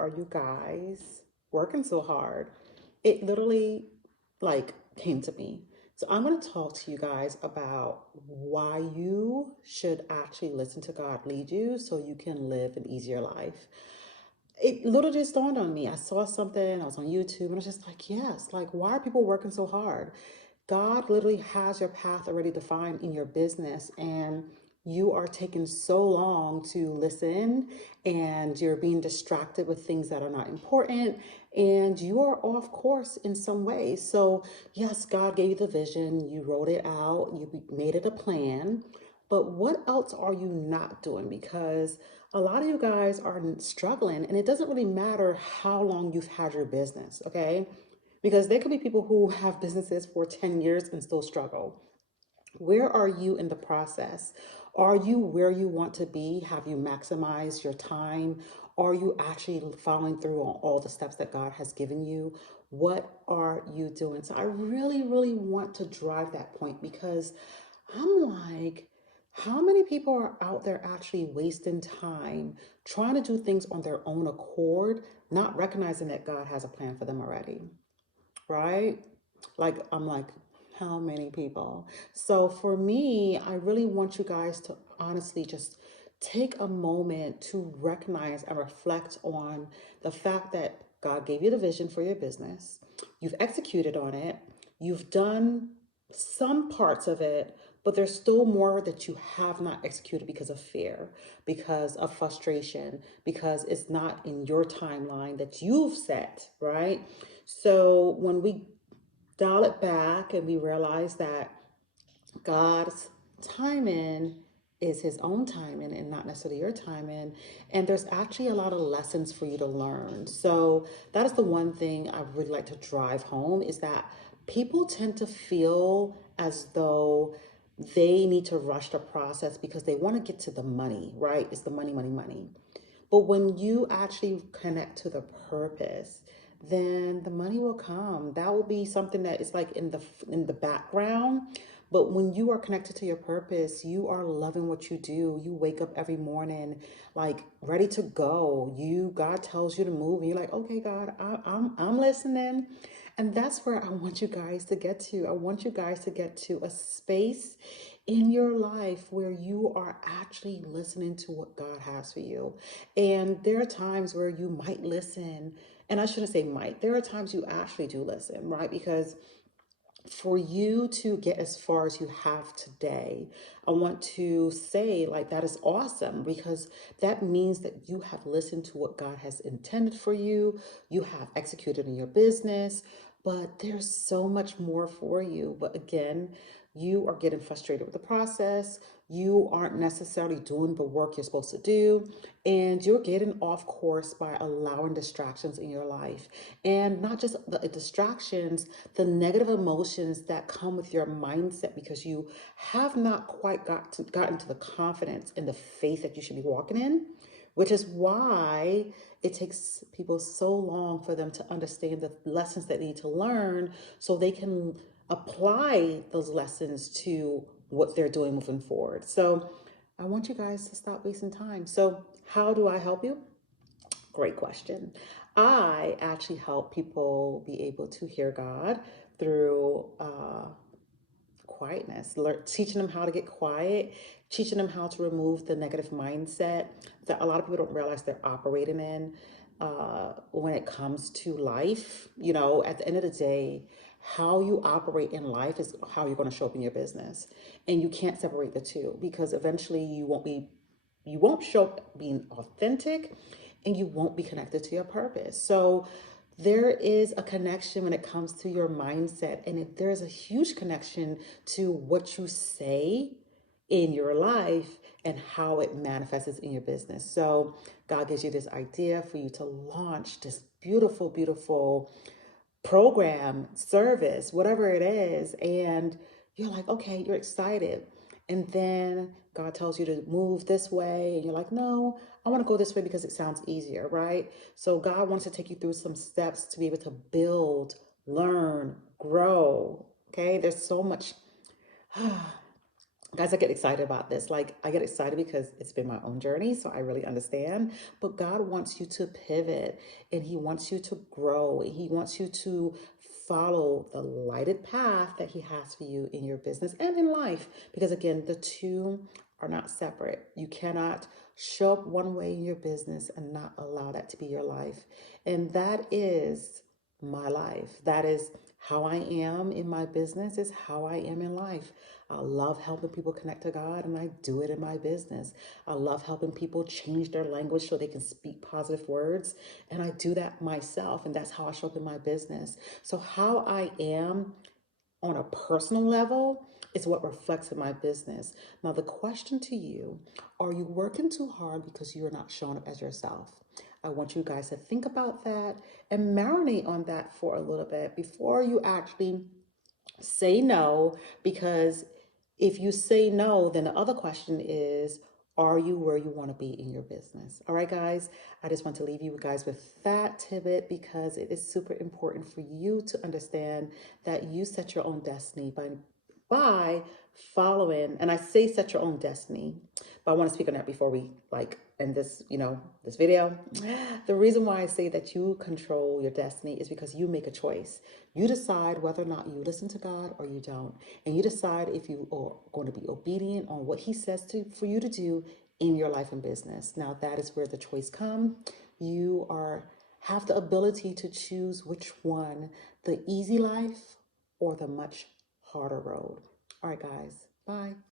are you guys working so hard? It literally like came to me. So I'm going to talk to you guys about why you should actually listen to God lead you so you can live an easier life. It literally just dawned on me. I saw something, I was on YouTube, and I was just like, yes, like, why are people working so hard? God literally has your path already defined in your business, and you are taking so long to listen, and you're being distracted with things that are not important, and you are off course in some way. So, yes, God gave you the vision, you wrote it out, you made it a plan, but what else are you not doing? Because a lot of you guys are struggling, and it doesn't really matter how long you've had your business, okay? Because there could be people who have businesses for 10 years and still struggle. Where are you in the process? Are you where you want to be? Have you maximized your time? Are you actually following through on all the steps that God has given you? What are you doing? So I really, really want to drive that point because I'm like, how many people are out there actually wasting time trying to do things on their own accord, not recognizing that God has a plan for them already? Right? Like, I'm like, how many people? So for me, I really want you guys to honestly just take a moment to recognize and reflect on the fact that God gave you the vision for your business. You've executed on it. You've done some parts of it, but there's still more that you have not executed because of fear, because of frustration, because it's not in your timeline that you've set, right? So when we dial it back and we realize that God's timing is his own timing and not necessarily your timing, and there's actually a lot of lessons for you to learn. So that is the one thing I really like to drive home, is that people tend to feel as though they need to rush the process because they want to get to the money, right? It's the money, money, money. But when you actually connect to the purpose, then the money will come. That will be something that is like in the background. But when you are connected to your purpose, you are loving what you do. You wake up every morning like ready to go. God tells you to move, and you're like, okay, God, I'm listening. And that's where I want you guys to get to. I want you guys to get to a space in your life where you are actually listening to what God has for you. And there are times where you might listen, and I shouldn't say might, there are times you actually do listen, right? Because for you to get as far as you have today, I want to say, like, that is awesome, because that means that you have listened to what God has intended for you. You have executed in your business, but there's so much more for you. But again, you are getting frustrated with the process. You aren't necessarily doing the work you're supposed to do, and you're getting off course by allowing distractions in your life. And not just the distractions, the negative emotions that come with your mindset, because you have not quite gotten to the confidence and the faith that you should be walking in, which is why it takes people so long for them to understand the lessons that they need to learn so they can apply those lessons to what they're doing moving forward. So I want you guys to stop wasting time. So how do I help you? Great question. I actually help people be able to hear God through quietness, teaching them how to get quiet, teaching them how to remove the negative mindset that a lot of people don't realize they're operating in when it comes to life. You know, at the end of the day, how you operate in life is how you're going to show up in your business. And you can't separate the two, because eventually you won't show up being authentic, and you won't be connected to your purpose. So there is a connection when it comes to your mindset, and if there's a huge connection to what you say in your life and how it manifests in your business. So God gives you this idea for you to launch this beautiful, beautiful program, service, whatever it is, and you're like, okay, you're excited. And then God tells you to move this way, and you're like, no, I want to go this way because it sounds easier, right? So God wants to take you through some steps to be able to build, learn, grow. Okay, there's so much Guys, I get excited about this. Like, I get excited because it's been my own journey, so I really understand. But God wants you to pivot and He wants you to grow. He wants you to follow the lighted path that He has for you in your business and in life. Because again, the two are not separate. You cannot show up one way in your business and not allow that to be your life. And that is my life. That is how I am in my business, is how I am in life. I love helping people connect to God, and I do it in my business. I love helping people change their language so they can speak positive words, and I do that myself, and that's how I show up in my business. So, how I am on a personal level is what reflects in my business. Now, the question to you, are you working too hard because you're not showing up as yourself? I want you guys to think about that and marinate on that for a little bit before you actually say no, because if you say no, then the other question is, are you where you want to be in your business? All right, guys, I just want to leave you guys with that tidbit because it is super important for you to understand that you set your own destiny by following, and I say set your own destiny, but I want to speak on that before we like end this, this video. The reason why I say that you control your destiny is because you make a choice. You decide whether or not you listen to God or you don't. And you decide if you are going to be obedient on what He says for you to do in your life and business. Now that is where the choice comes. You have the ability to choose which one, the easy life or the much harder road. All right, guys. Bye.